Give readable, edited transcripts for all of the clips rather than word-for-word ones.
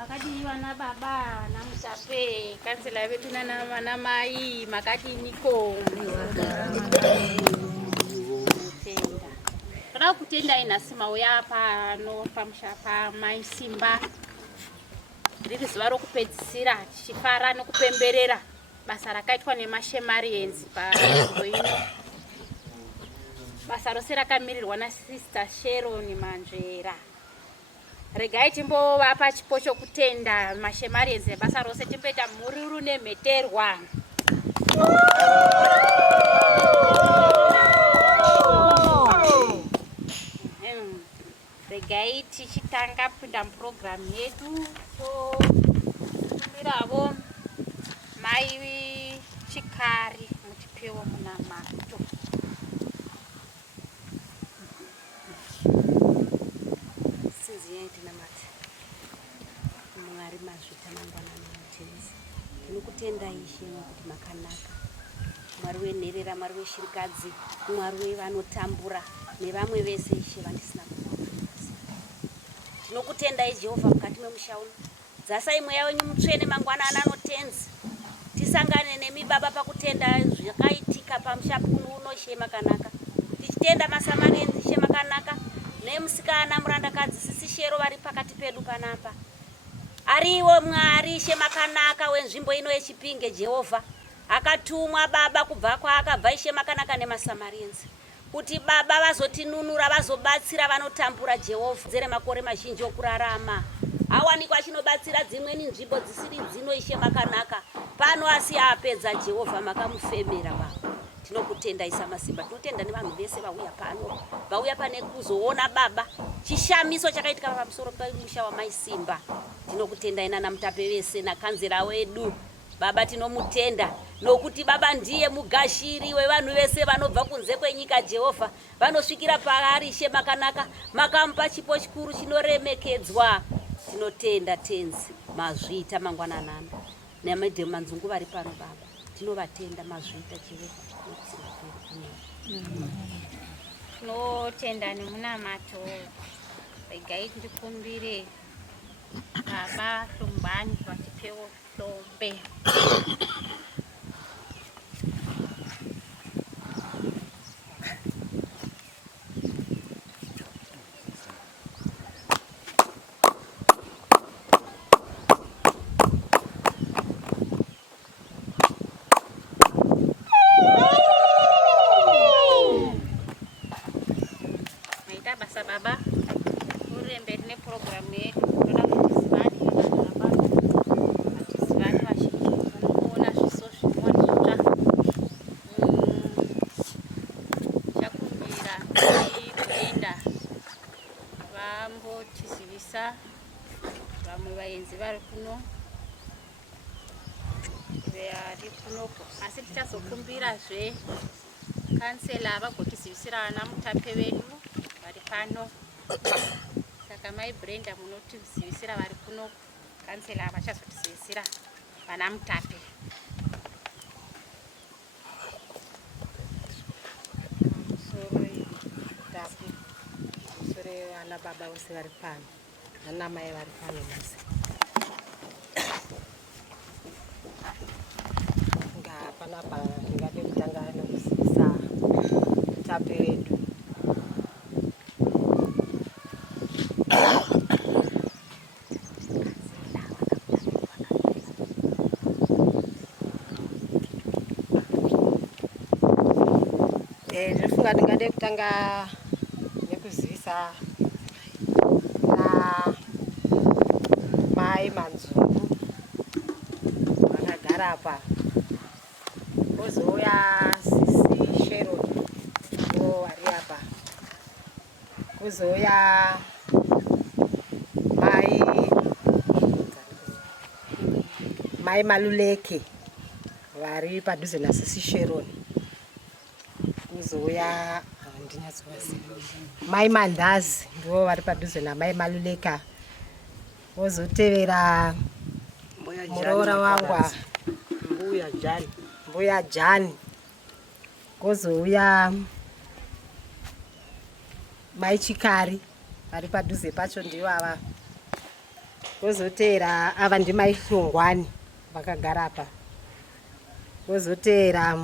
Makadi wana baba na msape kansela wetu na wana mai makadi niko kana kutenda inasima uyapa no pamshapa mai simba riri zuva rokupedzisira chifara nokupemberera basa rakaitwa nemashemarienzi paino basa rose rakamirirwa naSister Sharon Manjera. Regai timbovapa chipo chokutenda mashemarienzi basa rose timbeta mururu nemheterwa. Regai tichitanga kupinda muprogramu yedu tomiravo mai Chikari mutipewo munamato. Mwari mazvita mangwana namutezi tinokutenda Ishe nekuti makanaka, Mwari wenherera, Mwari weshirikadzi, Mwari wevanotambura nevamwe vese Ishe vandisina kuona. Tinokutendai Jehovha mukati memusha uno. Dzasai mweya wenyu mutsvene mangwanani anotenzi, tisangane nemi baba pakutenda zvakaitika pamusha uno Ishe makanaka. Tichitenda masamarienzi Ishe makanaka, nemusikana murandakadzi Sisi Shero vari pakati pedu panapa. Ariwo Mwari Ishe makanaka wenzvimbo ino yeChipinge Jehovha akatumwa baba kubva kwaakabva Ishe makanaka nemasamarienzi kuti baba vazotinunura, vazobatsira vanotambura Jehovha dzere makore mazhinji okurarama. Awanikwa achinobatsira dzimweni nzvimbo dzisiri dzino Ishe makanaka pano asi apedza Jehovha makamufemera baba. Tinokutenda Isa Masimba, tinotenda nevanhu vese vauya pano, vauya pane kuzoona baba chishamiso chakaitika pamusoro pemusha wamai Simba. Tinokutenda ina namutape vese nakanzera wedu baba, tinomutenda nokuti baba ndiye mugashiri wevanhu vese vanobva kunze kwenyika Jehovha vanosvikira paari Ishe makanaka, makamupa chipo chikuru chinoremekedzwa. Tinotenda tenzi mazvita mangwananana nemadhemu manzungu vari pano baba, tinovatenda mazvita Jehovha. Tinotenda nemunamato. Regai ndikumbire baba Hlumbani vatipewo hlombe. Basa baba uremberi neprogramu yedu toda kuti zivani vazhinji vanoona zviso zvinwa chakumbira Brenda vambotizivisa vamwe vaenzi vari kuno vari kunoko, asi tichazokumbirazve kansela vagotizivisira vana mutape vedu vari pano. Saka mai Brenda munotizivisira vari kuno, kansela vachazotizivisira vana mutape. Sore vana baba vose vari pano nana mai vari pano vose. Panapa ndingade kutanga nekuzivisa mutape wedu. Ndinofunga ndingade kutanga nekuzivisa na mai Manzungu vakagara apa, kuzouya Sisi Sharon vo vari apa, kuzouya mai Maluleke vari padhuze naSisi Sharon, kuzouya mai Mandazi ndivo vari padhuze namai Maluleka, vozotevera muroora wangwa Mbuya Jani, kozouya mai Chikari vari padhuze pacho ndivo ava. Kozoteera ava ndimai Hlongwani vakagara apa. Kozoteera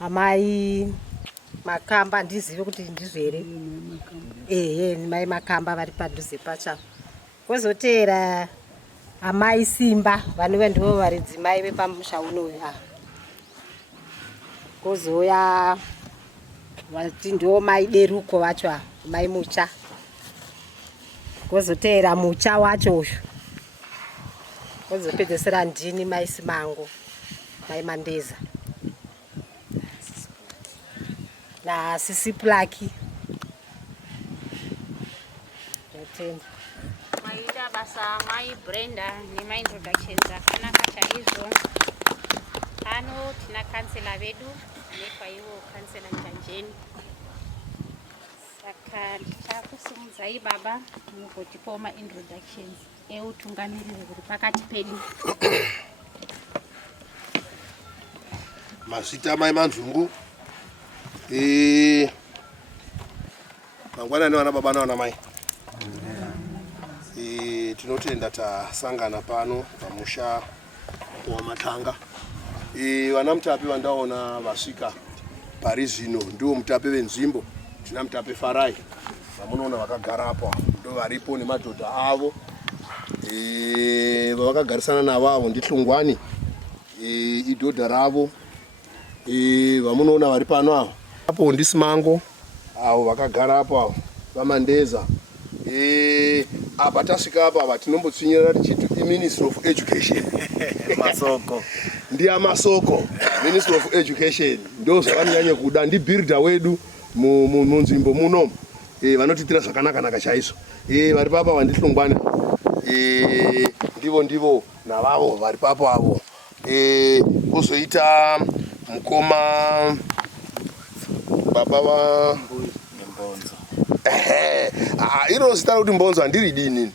amai Makamba, ndizive kuti ndizvo here. Mai Makamba vari padhuze pachapo. Kozoteera amai Simba vanova ndivo varidzimai vepamusha unoyu. Kozouya vati ndivo mai Deruko vacho, mai Mucha. Kozoteera Mucha wacho uyu. Kozopedzesera ndini mai Simango, mai Mandeza naSisi Plaki. Maita basa mai Brenda nema introductions akanaka chaizvo. Pano tina kansela vedu nepaiwo kansela Njanjeni. Saka ndichakusumudzai baba mugotipawo introductions eutungamiriri huri pakati pedu. Mazita mai Manzungu. Mangwanani wana baba na wana mai. Tinotenda tasangana pano pamusha wa Matanga. Vana mutape vandaona vasvika pari zvino ndiwo mutape wenzvimbo. Tina mutape Farai vamunoona vakagara apo ndo varipo nemadhodha avo. Vavakagarisana navo ndi Hlongwani idhodha ravo. Vamunoona vari pano avo apo ndi Simango avo vakagara apo avo vaMandeza. Apa tasvika apa tinombotsunyira tichiti Ministry of Education. Masoko. Ndiya Masoko, Ministry of Education. Ndo zvavanyanya kuda ndi builder wedu munzvimbo muno. Vanotitira zvakanaka chaizvo. Vari papa vandi Hlongwani. Ndivo navavo vari papo avo. Kuzoita mukoma baba va Mbonzo. Iro zita kuti Mbonzo handiri dini.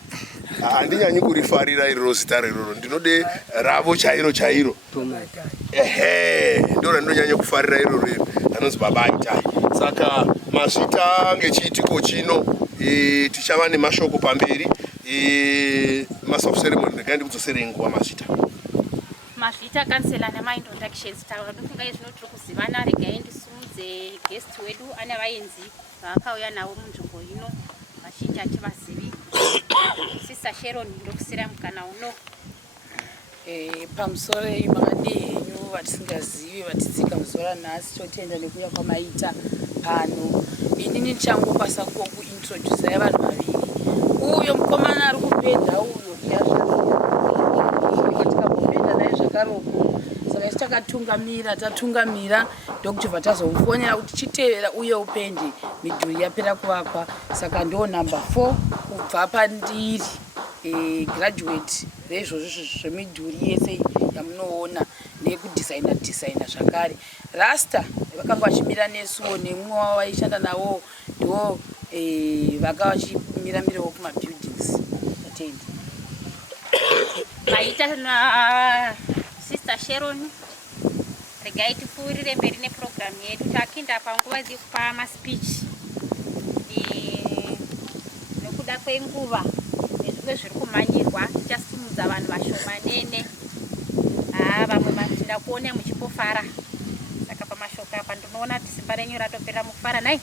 Handinyanyi kurifarira iro zita rero. Ndinode ravo chairo. Ndo randinonyanya kufarira iro rero. Anonzi baba Aitai. Saka mazvita ngechiitiko chino tichava nemashoko pamberi. Master of ceremony ndingandi kudzosere nguva mazvita. Mazvita kansela nema introductions taura ndofunga izvino tiri kuzivana. Regai ndisumudze guest wedu ane vaenzi vakauya navo munzvimbo ino vazhinji hativazivi. Sister Sharon ndokusira mukana uno. Pamusoro imadi henyu vatisingazivi vatitsika muzora nhasi totenda nekuuya kwamaita pano. Inini ndichangokwanisa kuintroduce vanhu vaviri. Uyo mukomana ari kupenda uyo tikambopenda naye zvakaroko. Saka isi tatungamira ndokuchibva tazomufonera kuti chitevera uye upende midhuri yapera kuvakwa. Saka ndo number 4 kubva pandiri graduate rezvozvo zvemidhuri yese yamunoona nekudesigna zvakare. Rasta vakanga vachimira nesuwo nemumwe wavo vaishanda navo ndo vanga vachimiramirewo kumabuildings. Atenda Maita na Sister Sharon. Regai tipfuurire mberi neprogram yedu. Takinda panguva dzekupa maspeech nekuda kwenguva nezvimwe zviri kumanyirwa. Tichasimudza vanhu vashomanene. Vamwe matinda kuona muchipofara. Saka pamashoko apa ndinoona kuti simba renyu ratopera mukufara nai.